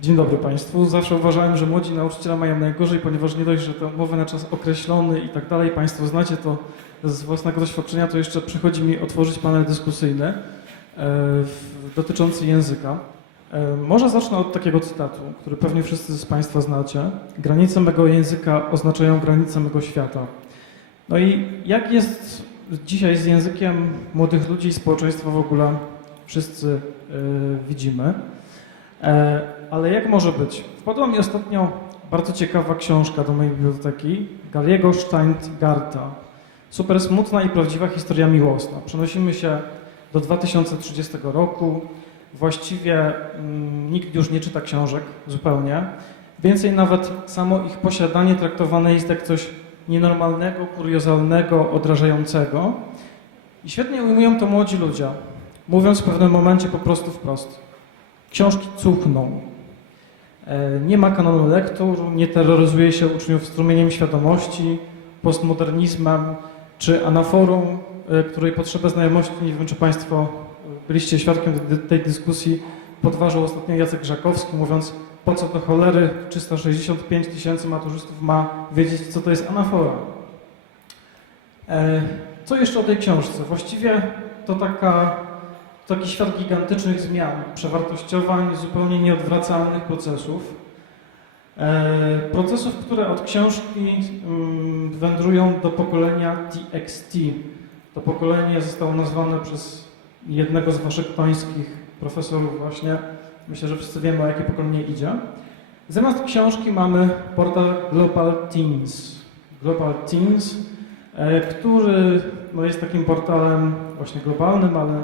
Dzień dobry Państwu. Zawsze uważałem, że młodzi nauczyciele mają najgorzej, ponieważ nie dość, że to umowę na czas określony i tak dalej, Państwo znacie to z własnego doświadczenia, to jeszcze przychodzi mi otworzyć panel dyskusyjny e, dotyczący języka. E, Może zacznę od takiego cytatu, który pewnie wszyscy z Państwa znacie. Granice mego języka oznaczają granice mego świata. No i jak jest dzisiaj z językiem młodych ludzi i społeczeństwa w ogóle, wszyscy e, widzimy. Ale jak może być? Wpadła mi ostatnio bardzo ciekawa książka do mojej biblioteki Galiego Steingarta. Super smutna i prawdziwa historia miłosna. Przenosimy się do 2030 roku. Właściwie mm, nikt już nie czyta książek zupełnie. Więcej nawet samo ich posiadanie traktowane jest jak coś nienormalnego, kuriozalnego, odrażającego. I świetnie ujmują to młodzi ludzie, mówiąc w pewnym momencie po prostu wprost. Książki cuchną. E, Nie ma kanonu lektur, nie terroryzuje się uczniów strumieniem świadomości, postmodernizmem czy anaforą, e, której potrzebę znajomości, nie wiem czy Państwo byliście świadkiem tej dyskusji, podważył ostatnio Jacek Grzakowski, mówiąc po co do cholery 365 tysięcy maturzystów ma wiedzieć, co to jest anafora. E, Co jeszcze o tej książce? Właściwie to taka taki świat gigantycznych zmian, przewartościowań, zupełnie nieodwracalnych procesów. E, procesów, które od książki mm, wędrują do pokolenia TXT. To pokolenie zostało nazwane przez jednego z waszych pańskich profesorów właśnie. Myślę, że wszyscy wiemy, o jakie pokolenie idzie. Zamiast książki mamy portal Global Teens. Global Teens, e, który no, jest takim portalem właśnie globalnym, ale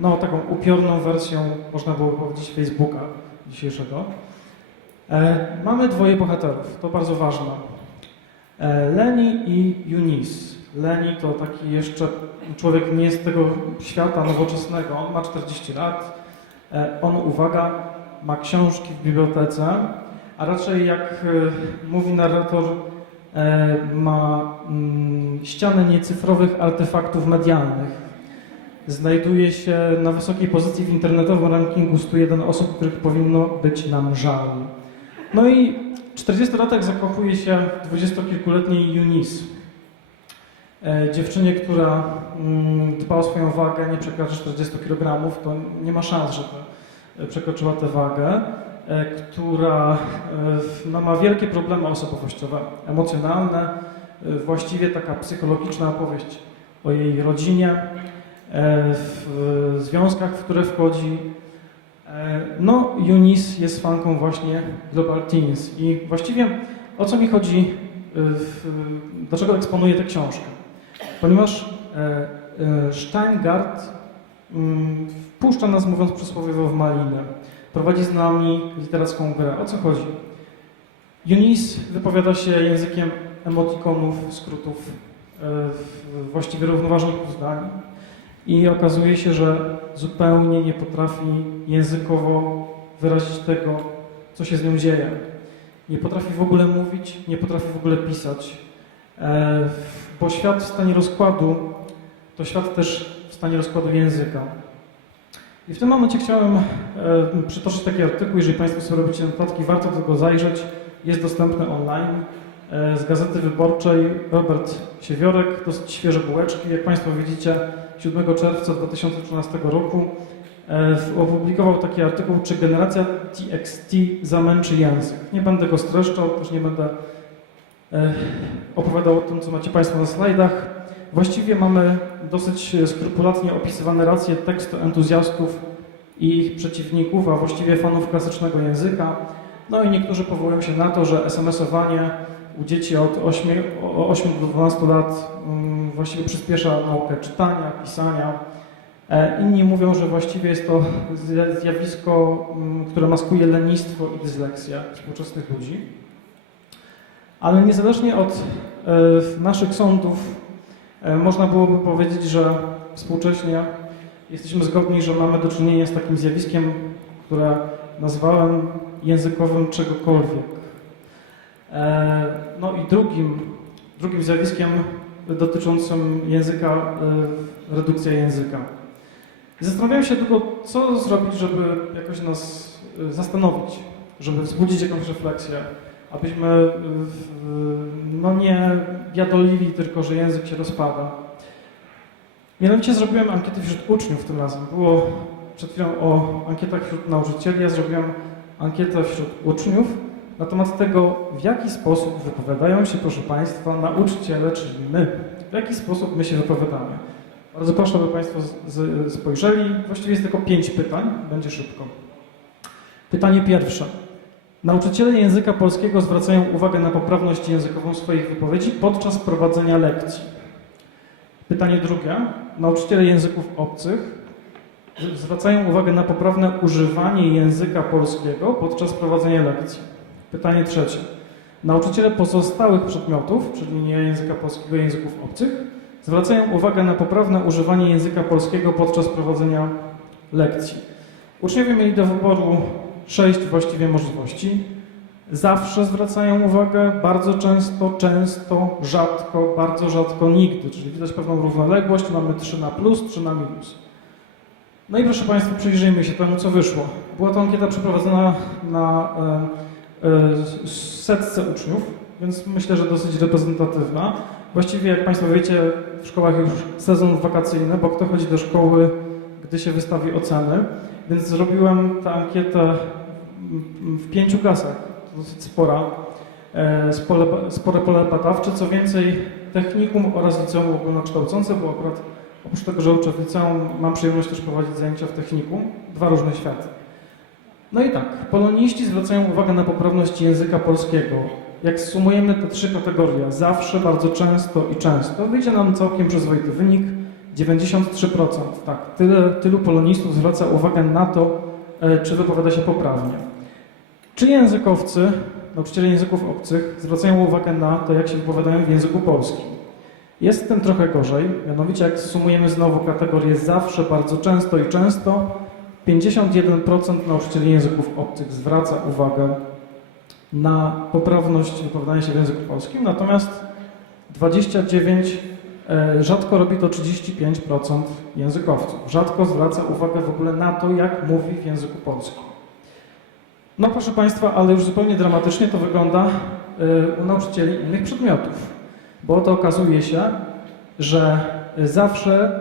no, taką upiorną wersją, można było powiedzieć, Facebooka dzisiejszego. E, Mamy dwoje bohaterów, to bardzo ważne. E, Leni i Eunice. Leni to taki jeszcze człowiek nie z tego świata nowoczesnego, on ma 40 lat. E, On, uwaga, ma książki w bibliotece, a raczej jak mówi narrator, ma mm, ścianę niecyfrowych artefaktów medialnych znajduje się na wysokiej pozycji w internetowym rankingu 101 osób, których powinno być nam żal. No i 40-latek zakochuje się w dwudziestokilkuletniej Eunice, e, dziewczynie, która mm, dba o swoją wagę, nie przekracza 40 kg, to nie ma szans, żeby e, przekroczyła tę wagę, e, która no, ma wielkie problemy osobowościowe, emocjonalne, właściwie taka psychologiczna opowieść o jej rodzinie, w związkach, w które wchodzi. E, No, Eunice jest fanką właśnie Global Teens i właściwie o co mi chodzi, e, dlaczego eksponuję tę książkę? Ponieważ e, e, Steingart mm, wpuszcza nas, mówiąc przysłowiowo, w malinę. Prowadzi z nami literacką grę. O co chodzi? Eunice wypowiada się językiem emotikonów, skrótów, e, właściwie równoważników zdań. I okazuje się, że zupełnie nie potrafi językowo wyrazić tego, co się z nią dzieje. Nie potrafi w ogóle mówić, nie potrafi w ogóle pisać. E, bo świat w stanie rozkładu to świat też w stanie rozkładu języka. I w tym momencie chciałem e, przytoczyć taki artykuł, jeżeli Państwo sobie robicie notatki, warto tego zajrzeć. Jest dostępny online e, z Gazety Wyborczej. Robert Siewiorek, dosyć świeże bułeczki. Jak Państwo widzicie, 7 czerwca 2013 roku e, opublikował taki artykuł, czy generacja TXT zamęczy język. Nie będę go streszczał, też nie będę e, opowiadał o tym, co macie Państwo na slajdach. Właściwie mamy dosyć skrupulatnie opisywane racje tekstu entuzjastów i ich przeciwników, a właściwie fanów klasycznego języka. No i niektórzy powołują się na to, że SMS-owanie u dzieci od 8, o 8 do 12 lat mm, właściwie przyspiesza naukę czytania, pisania. E, Inni mówią, że właściwie jest to zja- zjawisko, mm, które maskuje lenistwo i dysleksję współczesnych ludzi. Ale niezależnie od e, naszych sądów, e, można byłoby powiedzieć, że współcześnie jesteśmy zgodni, że mamy do czynienia z takim zjawiskiem, które nazwałem językowym czegokolwiek. E, No i drugim, drugim zjawiskiem dotyczącym języka, e, redukcja języka. Zastanawiałem się długo, co zrobić, żeby jakoś nas y, zastanowić, żeby wzbudzić jakąś refleksję, abyśmy no nie jadolili tylko, że język się rozpada. Mianowicie zrobiłem ankietę wśród uczniów tym razem. Było przed chwilą o ankietach wśród nauczycieli, ja zrobiłem ankietę wśród uczniów na temat tego, w jaki sposób wypowiadają się, proszę Państwa, nauczyciele, czyli my. W jaki sposób my się wypowiadamy. Bardzo proszę, aby Państwo z, z, spojrzeli. Właściwie jest tylko pięć pytań, będzie szybko. Pytanie pierwsze. Nauczyciele języka polskiego zwracają uwagę na poprawność językową swoich wypowiedzi podczas prowadzenia lekcji. Pytanie drugie. Nauczyciele języków obcych zwracają uwagę na poprawne używanie języka polskiego podczas prowadzenia lekcji. Pytanie trzecie. Nauczyciele pozostałych przedmiotów, czyli nie języka polskiego, języków obcych, zwracają uwagę na poprawne używanie języka polskiego podczas prowadzenia lekcji. Uczniowie mieli do wyboru sześć właściwie możliwości. Zawsze zwracają uwagę, bardzo często, często, rzadko, bardzo rzadko, nigdy. Czyli widać pewną równoległość, mamy 3 na plus, 3 na minus. No i proszę Państwa, przyjrzyjmy się temu, co wyszło. Była to ankieta przeprowadzona na e, e, setce uczniów, więc myślę, że dosyć reprezentatywna. Właściwie, jak Państwo wiecie, w szkołach już sezon wakacyjny, bo kto chodzi do szkoły, gdy się wystawi oceny. Więc zrobiłem tę ankietę w- pięciu klasach, to dosyć spora, e, spore, spore pole badawcze. Co więcej, technikum oraz liceum ogólnokształcące, bo akurat oprócz tego, że uczę w liceum, mam przyjemność też prowadzić zajęcia w technikum. Dwa różne światy. No i tak, poloniści zwracają uwagę na poprawność języka polskiego. Jak sumujemy te trzy kategorie, zawsze, bardzo często i często, wyjdzie nam całkiem przyzwoity wynik 93%. Tak, tyle, tylu polonistów zwraca uwagę na to, e, czy wypowiada się poprawnie. Czy językowcy, nauczyciele języków obcych, zwracają uwagę na to, jak się wypowiadają w języku polskim? Jest tym trochę gorzej, mianowicie jak sumujemy znowu kategorie zawsze, bardzo często i często, 51% nauczycieli języków obcych zwraca uwagę na poprawność wypowiadania się w języku polskim, natomiast 29 e, rzadko robi to 35% językowców. Rzadko zwraca uwagę w ogóle na to, jak mówi w języku polskim. No proszę Państwa, ale już zupełnie dramatycznie to wygląda e, u nauczycieli innych przedmiotów, bo to okazuje się, że zawsze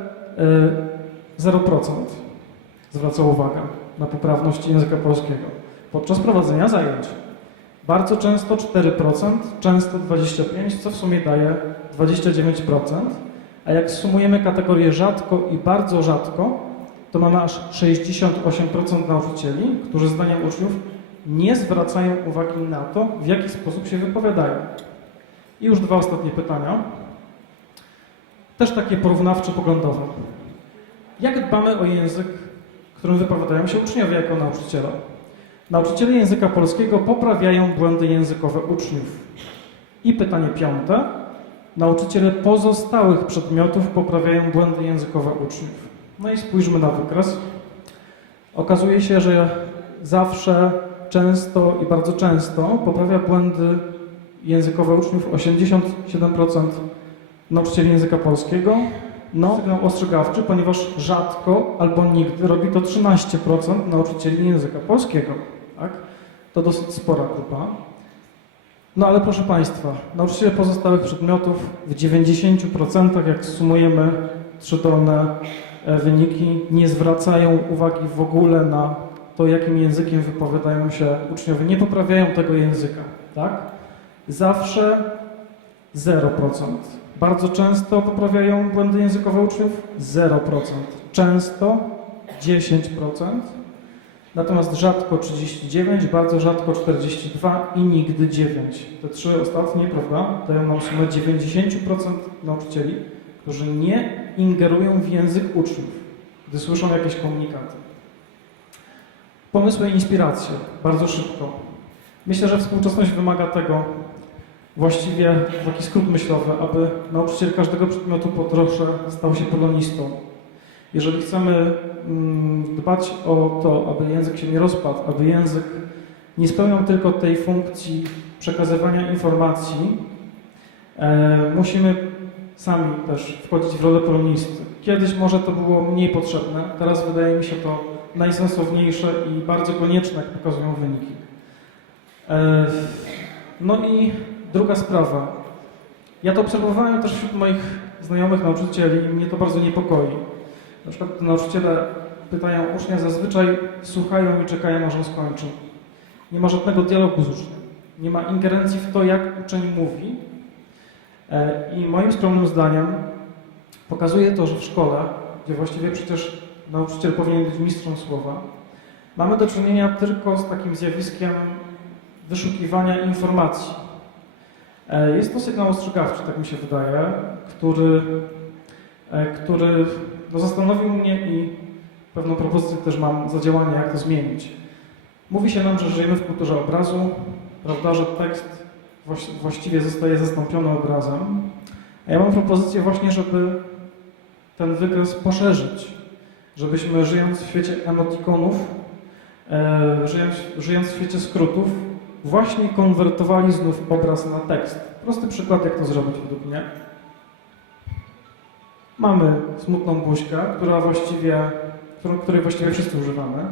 e, 0% zwraca uwagę na poprawność języka polskiego podczas prowadzenia zajęć. Bardzo często 4%, często 25%, co w sumie daje 29%. A jak sumujemy kategorie rzadko i bardzo rzadko, to mamy aż 68% nauczycieli, którzy zdaniem uczniów nie zwracają uwagi na to, w jaki sposób się wypowiadają. I już dwa ostatnie pytania. Też takie porównawcze poglądowe. Jak dbamy o język, którym wypowiadają się uczniowie jako nauczyciele? Nauczyciele języka polskiego poprawiają błędy językowe uczniów. I pytanie piąte. Nauczyciele pozostałych przedmiotów poprawiają błędy językowe uczniów. No i spójrzmy na wykres. Okazuje się, że zawsze, często i bardzo często poprawia błędy językowe uczniów 87% nauczycieli języka polskiego. No, sygnał ostrzegawczy, ponieważ rzadko albo nigdy robi to 13% nauczycieli języka polskiego. Tak? To dosyć spora grupa. No ale proszę Państwa, nauczyciele pozostałych przedmiotów w 90%, jak sumujemy trzy dolne e, wyniki, nie zwracają uwagi w ogóle na to, jakim językiem wypowiadają się uczniowie. Nie poprawiają tego języka. Tak? Zawsze 0%. Bardzo często poprawiają błędy językowe uczniów 0%. Często 10%. Natomiast rzadko 39, bardzo rzadko 42 i nigdy 9. Te trzy ostatnie, prawda, dają nam sumę 90% nauczycieli, którzy nie ingerują w język uczniów, gdy słyszą jakieś komunikaty. Pomysły i inspiracje, bardzo szybko. Myślę, że współczesność wymaga tego, właściwie taki skrót myślowy, aby nauczyciel każdego przedmiotu po trosze stał się polonistą. Jeżeli chcemy mm, dbać o to, aby język się nie rozpadł, aby język nie spełniał tylko tej funkcji przekazywania informacji, e, musimy sami też wchodzić w rolę polonisty. Kiedyś może to było mniej potrzebne, teraz wydaje mi się to najsensowniejsze i bardzo konieczne, jak pokazują wyniki. E, No i druga sprawa. Ja to obserwowałem też wśród moich znajomych nauczycieli i mnie to bardzo niepokoi. Na przykład nauczyciele pytają ucznia, zazwyczaj słuchają i czekają, aż on skończy. Nie ma żadnego dialogu z uczniem. Nie ma ingerencji w to, jak uczeń mówi. E, I moim skromnym zdaniem pokazuje to, że w szkole, gdzie właściwie przecież nauczyciel powinien być mistrzem słowa, mamy do czynienia tylko z takim zjawiskiem wyszukiwania informacji. E, Jest to sygnał ostrzegawczy, tak mi się wydaje, który, e, który no, zastanowił mnie i pewną propozycję też mam zadziałania, jak to zmienić. Mówi się nam, że żyjemy w kulturze obrazu, prawda, że tekst właś- właściwie zostaje zastąpiony obrazem. A ja mam propozycję właśnie, żeby ten wykres poszerzyć, żebyśmy żyjąc w świecie emotikonów, e, żyjąc, żyjąc w świecie skrótów, właśnie konwertowali znów obraz na tekst. Prosty przykład, jak to zrobić według mnie. Mamy smutną buźkę, która właściwie, której właściwie wszyscy używamy.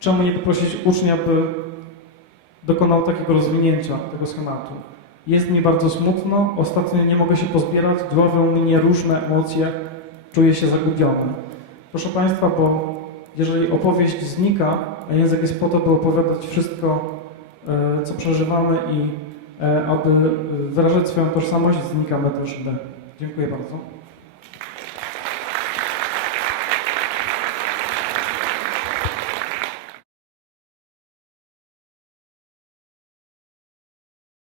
Czemu nie poprosić ucznia, by dokonał takiego rozwinięcia tego schematu? Jest mi bardzo smutno, ostatnio nie mogę się pozbierać, dławią mnie różne emocje, czuję się zagubiony. Proszę Państwa, bo jeżeli opowieść znika, a język jest po to, by opowiadać wszystko, co przeżywamy i e, aby e, wyrażać swoją tożsamość, znikamy też my. Dziękuję bardzo.